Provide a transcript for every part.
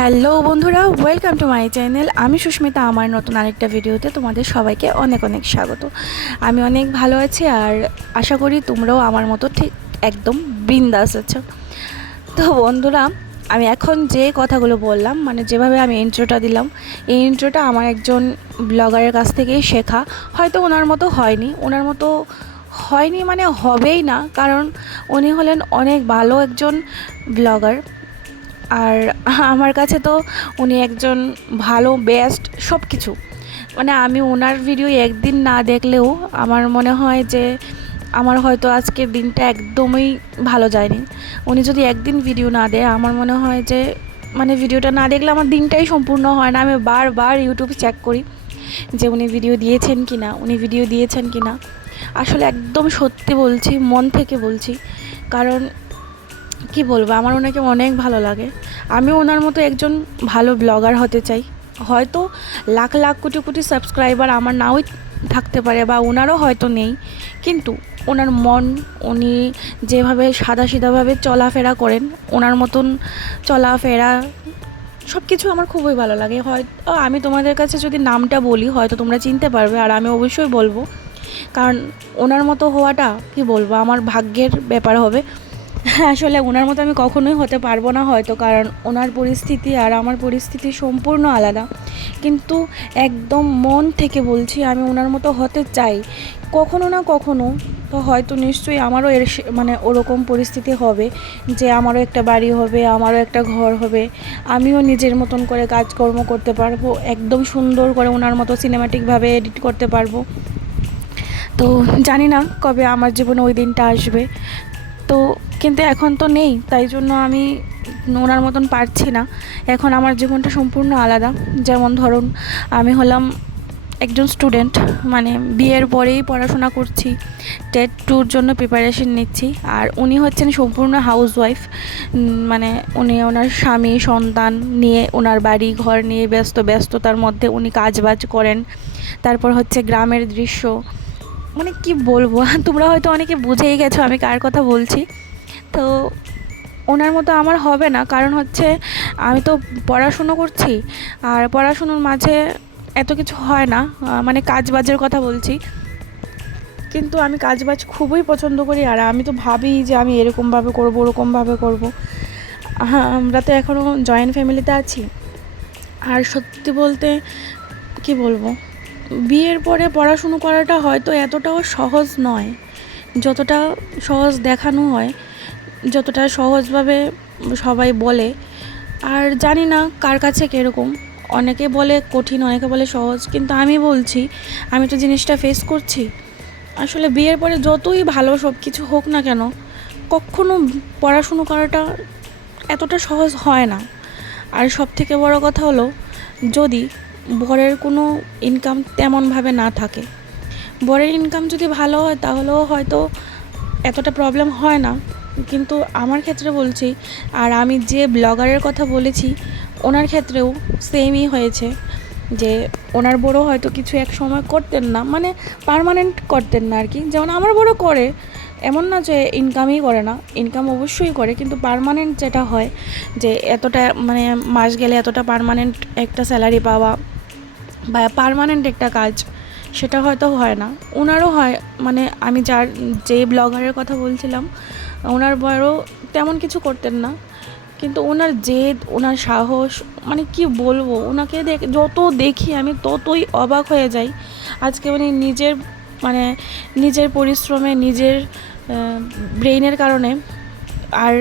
Hello বন্ধুরা, welcome to my channel. আমি সুস্মিতা। আমার নতুন আরেকটা ভিডিওতে তোমাদের সবাইকে অনেক অনেক স্বাগত। আমি অনেক ভালো আছি আর আশা করি তোমরাও আমার মতো ঠিক একদম বিন্দাস আছো। তো বন্ধুরা, আমি এখন যে কথাগুলো বললাম, মানে যেভাবে আমি ইন্ট্রোটা দিলাম, এই ইন্ট্রোটা আমার একজন ব্লগারের কাছ থেকেই শেখা। হয়তো ওনার মতো হয়নি মানে হবেই না, কারণ উনি হলেন অনেক ভালো একজন ব্লগার। আর আমার কাছে তো উনি একজন ভালো বেস্ট সব কিছু। মানে আমি ওনার ভিডিও একদিন না দেখলেও আমার মনে হয় যে আমার হয়তো আজকের দিনটা একদমই ভালো যায়নি। উনি যদি একদিন ভিডিও না দেয়, আমার মনে হয় যে মানে ভিডিওটা না দেখলে আমার দিনটাই সম্পূর্ণ হয় না। আমি বারবার ইউটিউব চেক করি যে উনি ভিডিও দিয়েছেন কি না। আসলে একদম সত্যি বলছি, মন থেকে বলছি। কারণ কি বলবো, আমার ওনাকে অনেক ভালো লাগে। আমি ওনার মতো একজন ভালো ব্লগার হতে চাই। হয়তো লাখ লাখ কোটি কোটি সাবস্ক্রাইবার আমার নাও থাকতে পারে, বা ওনারও হয়তো নেই, কিন্তু ওনার মন, উনি যেভাবে সাদাসিধাভাবে চলাফেরা করেন, ওনার মতন চলাফেরা সব কিছু আমার খুবই ভালো লাগে। হয়তো আমি তোমাদের কাছে যদি নামটা বলি হয়তো তোমরা চিনতে পারবে, আর আমি অবশ্যই বলবো, কারণ ওনার মতো হওয়াটা কি বলবো আমার ভাগ্যের ব্যাপার হবে। আসলে ওনার মতো আমি কখনোই হতে পারবো না হয়তো, কারণ ওনার পরিস্থিতি আর আমার পরিস্থিতি সম্পূর্ণ আলাদা। কিন্তু একদম মন থেকে বলছি, আমি ওনার মতো হতে চাই। কখনো না কখনো তো হয়তো নিশ্চয়ই আমারও মানে ওরকম পরিস্থিতি হবে যে আমারও একটা বাড়ি হবে, আমারও একটা ঘর হবে, আমিও নিজের মতন করে কাজকর্ম করতে পারবো, একদম সুন্দর করে ওনার মতো সিনেমাটিকভাবে এডিট করতে পারবো। তো জানি না কবে আমার জীবনে ওই দিনটা আসবে। তো কিন্তু এখন তো নেই, তাই জন্য আমি ওনার মতন পারছি না। এখন আমার জীবনটা সম্পূর্ণ আলাদা। যেমন ধরুন, আমি হলাম একজন স্টুডেন্ট, মানে বিয়ের পরেই পড়াশোনা করছি, টেট 2-র জন্য প্রিপারেশন নিচ্ছি। আর উনি হচ্ছেন সম্পূর্ণ হাউসওয়াইফ, মানে উনি ওনার স্বামী সন্তান নিয়ে, ওনার বাড়ি ঘর নিয়ে ব্যস্ততার মধ্যে উনি কাজবাজ করেন। তারপর হচ্ছে গ্রামের দৃশ্য, মানে কি বলবো তোমরা হয়তো অনেকে বুঝেই গেছো আমি কার কথা বলছি। তো ওনার মতো আমার হবে না, কারণ হচ্ছে আমি তো পড়াশুনো করছি, আর পড়াশুনোর মাঝে এত কিছু হয় না। মানে কাজবাজের কথা বলছি, কিন্তু আমি কাজবাজ খুবই পছন্দ করি। আর আমি তো ভাবি যে আমি এরকমভাবে করবো, ওরকমভাবে করবো। হ্যাঁ, আমরা তো এখনও জয়েন্ট ফ্যামিলিতে আছি। আর সত্যি বলতে কি বলবো, বিয়ের পরে পড়াশুনো করাটা হয়তো এতটাও সহজ নয়, যতটা সহজ দেখানো হয়, যতটা সহজভাবে সবাই বলে। আর জানি না কার কাছে কীরকম, অনেকে বলে কঠিন, অনেকে বলে সহজ, কিন্তু আমি বলছি আমি তো জিনিসটা ফেস করছি। আসলে বিয়ের পরে যতই ভালো সব কিছু হোক না কেন, কখনো পড়াশুনো করাটা এতটা সহজ হয় না। আর সবথেকে বড় কথা হলো, যদি বরের কোনো ইনকাম তেমনভাবে না থাকে, বরের ইনকাম যদি ভালো হয় তাহলেও হয়তো এতটা প্রবলেম হয় না। কিন্তু আমার ক্ষেত্রে বলছি, আর আমি যে ব্লগারের কথা বলেছি ওনার ক্ষেত্রেও সেমই হয়েছে, যে ওনার বড় হয়তো কিছু এক সময় করতেন না, মানে পার্মানেন্ট করতেন না আর কি। যেমন আমার বড় করে, এমন না যে ইনকামই করে না, ইনকাম অবশ্যই করে, কিন্তু পার্মানেন্ট যেটা হয় যে এতটা মানে মাস গেলে এতটা পার্মানেন্ট একটা স্যালারি পাওয়া বা পার্মানেন্ট একটা কাজ, সেটা হয়তো হয় না। ওনারও হয়, মানে আমি যে ব্লগারের কথা বলছিলাম, ওনার বড় তেমন কিছু করতেন না, কিন্তু ওনার জেদ, ওনার সাহস, মানে কি বলবো, ওনাকে যত দেখি আমি ততই অবাক হয়ে যাই। আজকে উনি নিজের পরিশ্রমে, নিজের ব্রেইনের কারণে, আর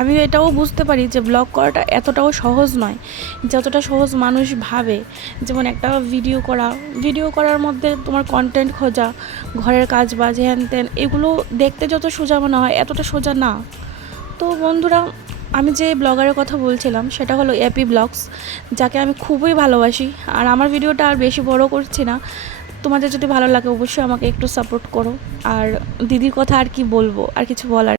আমি এটাও বুঝতে পারি যে ব্লগ করাটা এতটাও সহজ নয় যতটা সহজ মানুষ ভাবে। যেমন একটা ভিডিও করার মধ্যে তোমার কন্টেন্ট খোঁজা, ঘরের কাজ বাজ হ্যান ত্যান, এগুলো দেখতে যত সোজা মনে হয় এতটা সোজা না। তো বন্ধুরা, আমি যে ব্লগারের কথা বলছিলাম সেটা হলো এপি ব্লগস, যাকে আমি খুবই ভালোবাসি। আর আমার ভিডিওটা আর বেশি বড় করছি না, তোমাদের যদি ভালো লাগে অবশ্যই আমাকে একটু সাপোর্ট করো। আর দিদির কথা আর কি বলবো, আর কিছু বলার